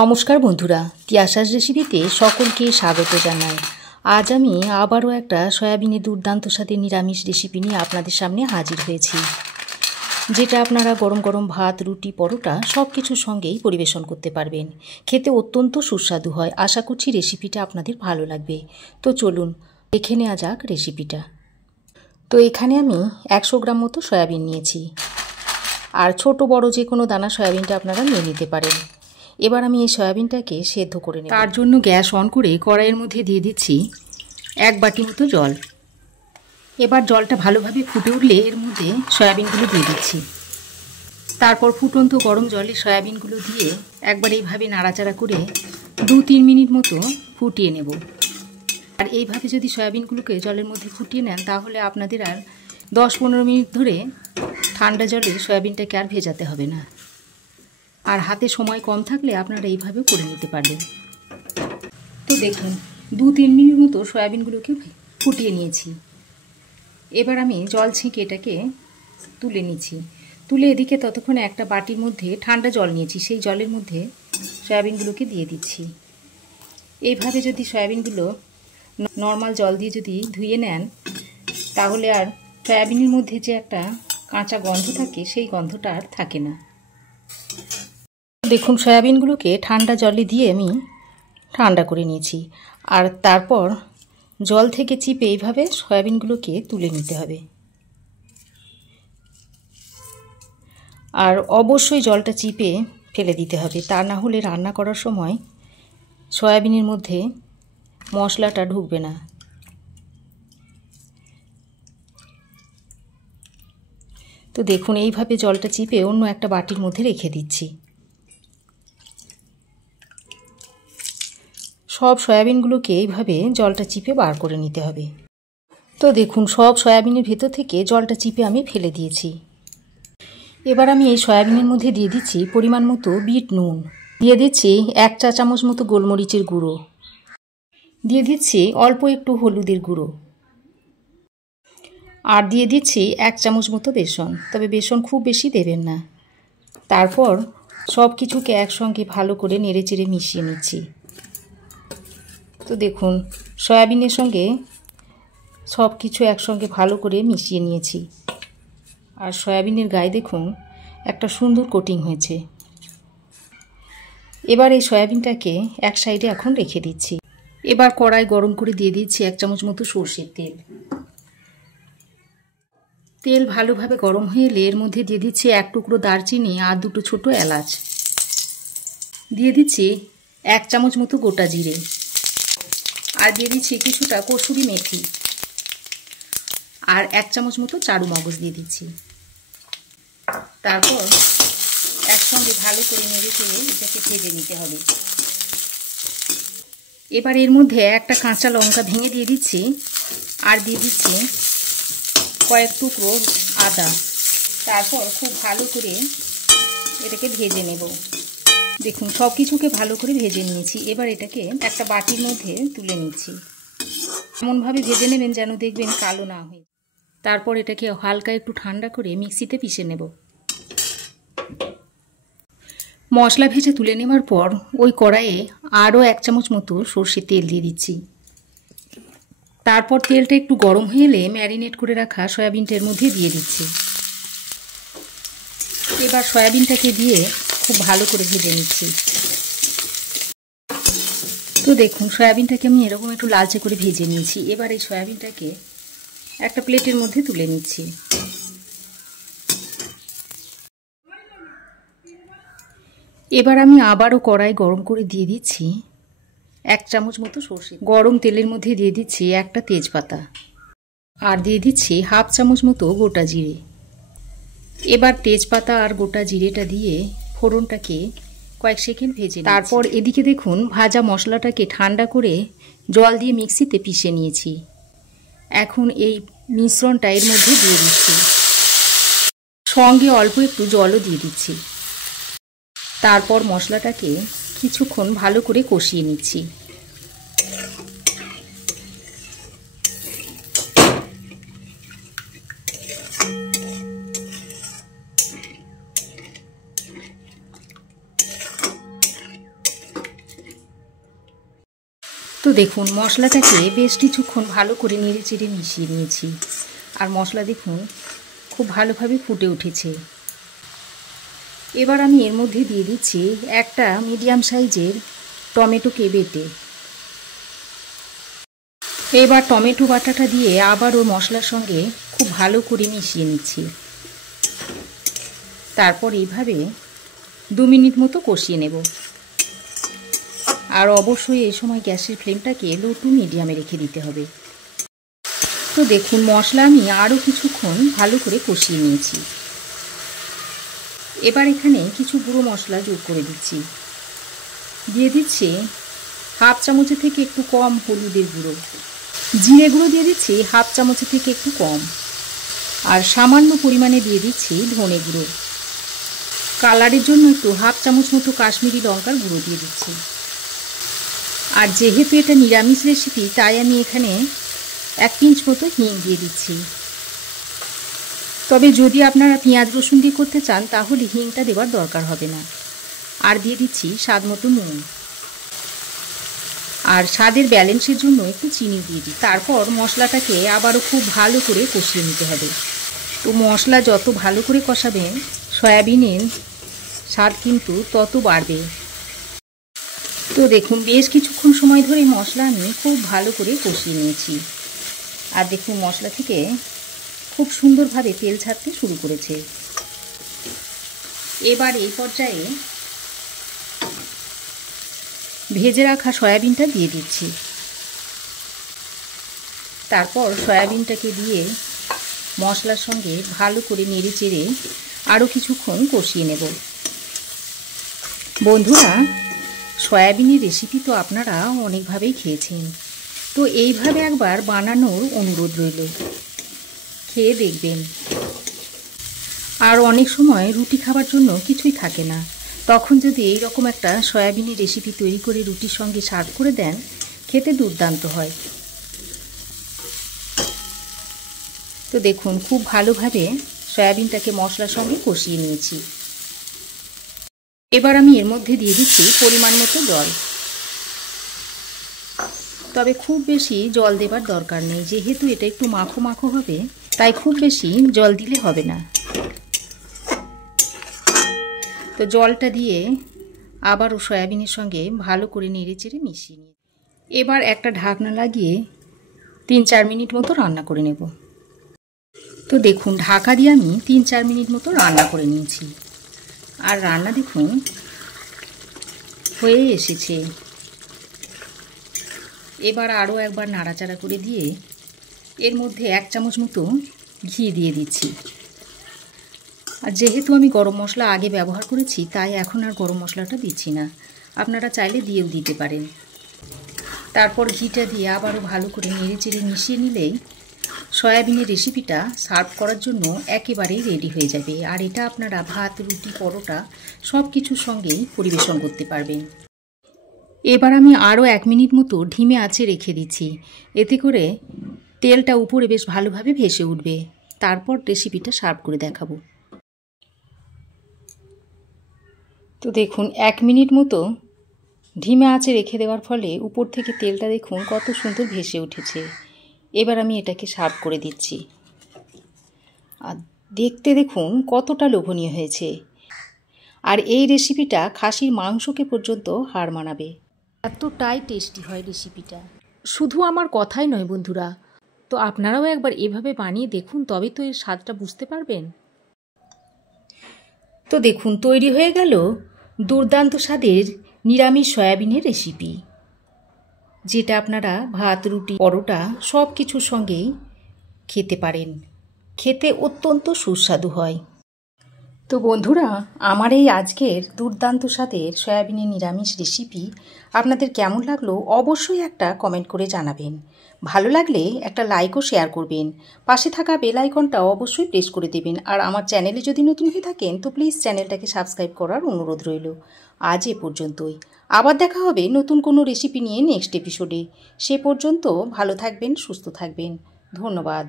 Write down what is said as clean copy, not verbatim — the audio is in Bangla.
নমস্কার বন্ধুরা, তিয়াশাস রেসিপিতে সকলকে স্বাগত জানাই। আজ আমি আবারও একটা সয়াবিনের দুর্দান্ত স্বাদের নিরামিষ রেসিপি নিয়ে আপনাদের সামনে হাজির হয়েছি, যেটা আপনারা গরম গরম ভাত, রুটি, পরোটা সব কিছুর সঙ্গেই পরিবেশন করতে পারবেন। খেতে অত্যন্ত সুস্বাদু হয়। আশা করছি রেসিপিটা আপনাদের ভালো লাগবে। তো চলুন দেখে নেওয়া যাক রেসিপিটা। তো এখানে আমি 100 গ্রাম মতো সয়াবিন নিয়েছি, আর ছোট বড় যে কোনো দানা সয়াবিনটা আপনারা নিয়ে নিতে পারেন। এবার আমি এই সয়াবিনটাকে সেদ্ধ করে নেব। তার জন্য গ্যাস অন করে কড়াইয়ের মধ্যে দিয়ে দিচ্ছি 1 বাটি মতো জল। এবার জলটা ভালোভাবে ফুটে উঠলে এর মধ্যে সয়াবিনগুলো দিয়ে দিচ্ছি। তারপর ফুটন্ত গরম জলে সয়াবিনগুলো দিয়ে একবার এইভাবে নাড়াচাড়া করে 2-3 মিনিট মতো ফুটিয়ে নেব। আর এইভাবে যদি সয়াবিনগুলোকে জলের মধ্যে ফুটিয়ে নেন তাহলে আপনাদের আর 10-15 মিনিট ধরে ঠান্ডা জলে সয়াবিনটাকে আর ভেজাতে হবে না। আর হাতে সময় কম থাকলে আপনারা এইভাবে করে নিতে পারবেন। তো দেখুন 2-3 মিনিট মতো সয়াবিনগুলোকে ফুটিয়ে নিয়েছি। এবার আমি জল ছেঁকে এটাকে তুলে নিচ্ছি। তুলে এদিকে ততক্ষণে একটা বাটির মধ্যে ঠান্ডা জল নিয়েছি, সেই জলের মধ্যে সয়াবিনগুলোকে দিয়ে দিচ্ছি। এইভাবে যদি সয়াবিনগুলো নর্মাল জল দিয়ে যদি ধুয়ে নেন তাহলে আর সয়াবিনের মধ্যে যে একটা কাঁচা গন্ধ থাকে সেই গন্ধটা আর থাকে না। দেখুন সয়াবিনগুলোকে ঠান্ডা জলে দিয়ে আমি ঠান্ডা করে নিয়েছি। আর তারপর জল থেকে চিপে এইভাবে সয়াবিনগুলোকে তুলে নিতে হবে। আর অবশ্যই জলটা চিপে ফেলে দিতে হবে, তা না হলে রান্না করার সময় সয়াবিনের মধ্যে মশলাটা ঢুকবে না। তো দেখুন এইভাবে জলটা চিপে অন্য একটা বাটির মধ্যে রেখে দিচ্ছি। সব সয়াবিনগুলোকে এইভাবে জলটা চিপে বার করে নিতে হবে। তো দেখুন সব সয়াবিনের ভেতর থেকে জলটা চিপে আমি ফেলে দিয়েছি। এবার আমি এই সয়াবিনের মধ্যে দিয়ে দিচ্ছি পরিমাণ মতো বিট নুন, দিয়ে দিচ্ছি 1 চা চামচ মতো গোলমরিচের গুঁড়ো, দিয়ে দিচ্ছি অল্প একটু হলুদের গুঁড়ো, আর দিয়ে দিচ্ছি 1 চামচ মতো বেসন, তবে বেসন খুব বেশি দেবেন না। তারপর সব কিছুকে একসঙ্গে ভালো করে নেড়েচেড়ে মিশিয়ে নিচ্ছি। তো দেখুন সয়াবিনের সঙ্গে সব কিছু একসঙ্গে ভালো করে মিশিয়ে নিয়েছি। আর সয়াবিনের গায়ে দেখুন একটা সুন্দর কোটিং হয়েছে। এবার এই সয়াবিনটাকে এক সাইডে এখন রেখে দিচ্ছি। এবার কড়াই গরম করে দিয়ে দিচ্ছি 1 চামচ মতো সরষের তেল। তেল ভালোভাবে গরম হয়ে এলে এর মধ্যে দিয়ে দিচ্ছি 1 টুকরো দারচিনি আর 2টো ছোট এলাচ, দিয়ে দিচ্ছি 1 চামচ মতো গোটা জিরে, আর দিয়ে দিচ্ছি কিছুটা কসুরি মেথি, আর 1 চামচ মতো চারু মগজ দিয়ে দিচ্ছি। তারপর একসঙ্গে ভালো করে নেড়ে চেড়ে এটাকে ভেজে নিতে হবে। এবার এর মধ্যে একটা কাঁচা লঙ্কা ভেঙে দিয়ে দিচ্ছি, আর দিয়ে দিচ্ছি কয়েক টুকরো আদা। তারপর খুব ভালো করে এটাকে ভেজে নেব। দেখুন সব কিছুকে ভালো করে ভেজে নিয়েছি। এবার এটাকে একটা বাটির মধ্যে তুলে নিচ্ছি। এমনভাবে ভেজে নেবেন যেন দেখবেন কালো না হয়। তারপর এটাকে হালকা একটু ঠান্ডা করে মিক্সিতে পিষে নেব। মশলা ভেজে তুলে নেওয়ার পর ওই কড়াইয়ে আরও 1 চামচ মতো সর্ষের তেল দিয়ে দিচ্ছি। তারপর তেলটা একটু গরম হয়ে এলে ম্যারিনেট করে রাখা সয়াবিনটার মধ্যে দিয়ে দিচ্ছি। এবার সয়াবিনটাকে দিয়ে খুব ভালো করে ভেজে নিচ্ছি। তো দেখুন সয়াবিনটাকে আমি এরকম একটু লালচে করে ভেজে নিয়েছি। এবার এই সয়াবিনটাকে একটা প্লেটের মধ্যে তুলে নিচ্ছি। এবার আমি আবারও কড়াই গরম করে দিয়ে দিচ্ছি 1 চামচ মতো সর্ষে। গরম তেলের মধ্যে দিয়ে দিচ্ছি একটা তেজপাতা, আর দিয়ে দিচ্ছি 1/2 চামচ মতো গোটা জিরে। এবার তেজপাতা আর গোটা জিরেটা দিয়ে ফোড়নটাকে কয়েক সেকেন্ড ভেজে তারপর এদিকে দেখুন ভাজা মশলাটাকে ঠান্ডা করে জল দিয়ে মিক্সিতে পিষে নিয়েছি। এখন এই মিশ্রণটা এর মধ্যে দিয়ে দিচ্ছি, সঙ্গে অল্প একটু জলও দিয়ে দিচ্ছি। তারপর মশলাটাকে কিছুক্ষণ ভালো করে কষিয়ে নিচ্ছি। তো দেখুন মশলাটাকে বেশ কিছুক্ষণ ভালো করে নেড়ে চেড়ে মিশিয়ে নিয়েছি। আর মশলা দেখুন খুব ভালোভাবে ফুটে উঠেছে। এবার আমি এর মধ্যে দিয়ে দিচ্ছি একটা মিডিয়াম সাইজের টমেটোকে বেটে। এবার টমেটো বাটাটা দিয়ে আবার ওই মশলার সঙ্গে খুব ভালো করে মিশিয়ে নিচ্ছি। তারপর এইভাবে 2 মিনিট মতো কষিয়ে নেব। আর অবশ্যই এই সময় গ্যাসের ফ্লেমটাকে লো টু মিডিয়ামে রেখে দিতে হবে। তো দেখুন মশলা আমি আরও কিছুক্ষণ ভালো করে কষিয়ে নিয়েছি। এবার এখানে কিছু গুঁড়ো মশলা যোগ করে দিচ্ছি। দিয়ে দিচ্ছি 1/2 চামচের থেকে একটু কম হলুদের গুঁড়ো, জিরে গুঁড়ো দিয়ে দিচ্ছি 1/2 চামচের থেকে একটু কম, আর সামান্য পরিমাণে দিয়ে দিচ্ছি ধনে গুঁড়ো। কালারের জন্য একটু 1/2 চামচ মতো কাশ্মীরি লঙ্কার গুঁড়ো দিয়ে দিচ্ছি। আর যেহেতু এটা নিরামিষ রেসিপি তাই আমি এখানে 1 পিঞ্চ মতো হিং দিয়ে দিচ্ছি। তবে যদি আপনারা পেঁয়াজ রসুন দিয়ে করতে চান তাহলে হিংটা দেওয়ার দরকার হবে না। আর দিয়ে দিচ্ছি স্বাদ মতো নুন, আর স্বাদের ব্যালেন্সের জন্য একটু চিনি দিয়ে দিই। তারপর মশলাটাকে আবারও খুব ভালো করে কষিয়ে নিতে হবে। তো মশলা যত ভালো করে কষাবেন সয়াবিনের স্বাদ কিন্তু তত বাড়বে। তো দেখুন বেশ কিছুক্ষণ সময় ধরে মশলা আমি খুব ভালো করে কষিয়ে নিয়েছি। আর দেখুন মশলা থেকে খুব সুন্দরভাবে তেল ছাড়তে শুরু করেছে। এবার এই পর্যায়ে ভেজে রাখা সয়াবিনটা দিয়ে দিচ্ছি। তারপর সয়াবিনটাকে দিয়ে মশলার সঙ্গে ভালো করে নেড়ে চেড়ে আরও কিছুক্ষণ কষিয়ে নেব। বন্ধুরা, সয়াবিনের রেসিপি তো আপনারা অনেকভাবেই খেয়েছেন, তো এইভাবে একবার বানানোর অনুরোধ রইল, খেয়ে দেখবেন। আর অনেক সময় রুটি খাবার জন্য কিছুই থাকে না, তখন যদি এই রকম একটা সয়াবিনের রেসিপি তৈরি করে রুটির সঙ্গে সার্ভ করে দেন, খেতে দুর্দান্ত হয়। তো দেখুন খুব ভালোভাবে সয়াবিনটাকে মশলার সঙ্গে কষিয়ে নিয়েছি। এবার আমি এর মধ্যে দিয়ে দিচ্ছি পরিমাণ মতো জল। তবে খুব বেশি জল দেবার দরকার নেই, যেহেতু এটা একটু মাখো মাখো হবে তাই খুব বেশি জল দিলে হবে না। তো জলটা দিয়ে আবারও সয়াবিনের সঙ্গে ভালো করে নেড়ে চেড়ে মিশিয়ে নিই। এবার একটা ঢাকনা লাগিয়ে 3-4 মিনিট মতো রান্না করে নেব। তো দেখুন ঢাকা দিয়ে আমি 3-4 মিনিট মতো রান্না করে নিয়েছি। আর রান্না দেখুন হয়ে এসেছে। এবার আরও একবার নাড়াচাড়া করে দিয়ে এর মধ্যে 1 চামচ মতো ঘি দিয়ে দিচ্ছি। আর যেহেতু আমি গরম মশলা আগে ব্যবহার করেছি তাই এখন আর গরম মশলাটা দিচ্ছি না, আপনারা চাইলে দিয়েও দিতে পারেন। তারপর ঘিটা দিয়ে আবারও ভালো করে নেড়ে চেড়ে মিশিয়ে নিলেই সয়াবিনের রেসিপিটা সার্ভ করার জন্য একেবারেই রেডি হয়ে যাবে। আর এটা আপনারা ভাত, রুটি, পরোটা সব কিছুর সঙ্গেই পরিবেশন করতে পারবেন। এবার আমি আরও 1 মিনিট মতো ধিমে আঁচে রেখে দিচ্ছি, এতে করে তেলটা উপরে বেশ ভালোভাবে ভেসে উঠবে। তারপর রেসিপিটা সার্ভ করে দেখাবো। তো দেখুন 1 মিনিট মতো ধিমে আঁচে রেখে দেওয়ার ফলে উপর থেকে তেলটা দেখুন কত সুন্দর ভেসে উঠেছে। এবার আমি এটাকে সার্ভ করে দিচ্ছি। আর দেখতে দেখুন কতটা লোভনীয় হয়েছে। আর এই রেসিপিটা খাসির মাংসকে পর্যন্ত হার মানাবে, এতটাই টেস্টি হয় রেসিপিটা। শুধু আমার কথাই নয় বন্ধুরা, তো আপনারাও একবার এভাবে বানিয়ে দেখুন, তবে তো এর স্বাদটা বুঝতে পারবেন। তো দেখুন তৈরি হয়ে গেল দুর্দান্ত স্বাদের নিরামিষ সয়াবিনের রেসিপি, যেটা আপনারা ভাত, রুটি, পরোটা সব কিছুর সঙ্গেই খেতে পারেন। খেতে অত্যন্ত সুস্বাদু হয়। তো বন্ধুরা, আমার এই আজকের দুর্দান্ত স্বাদের সয়াবিনের নিরামিষ রেসিপি আপনাদের কেমন লাগলো অবশ্যই একটা কমেন্ট করে জানাবেন। ভালো লাগলে একটা লাইক ও শেয়ার করবেন। পাশে থাকা বেল আইকনটা অবশ্যই প্রেস করে দেবেন। আর আমার চ্যানেলে যদি নতুন হয়ে থাকেন তো প্লিজ চ্যানেলটাকে সাবস্ক্রাইব করার অনুরোধ রইল। আজ এ পর্যন্তই। আবার দেখা হবে নতুন কোনো রেসিপি নিয়ে নেক্সট এপিসোডে। সে পর্যন্ত ভালো থাকবেন, সুস্থ থাকবেন। ধন্যবাদ।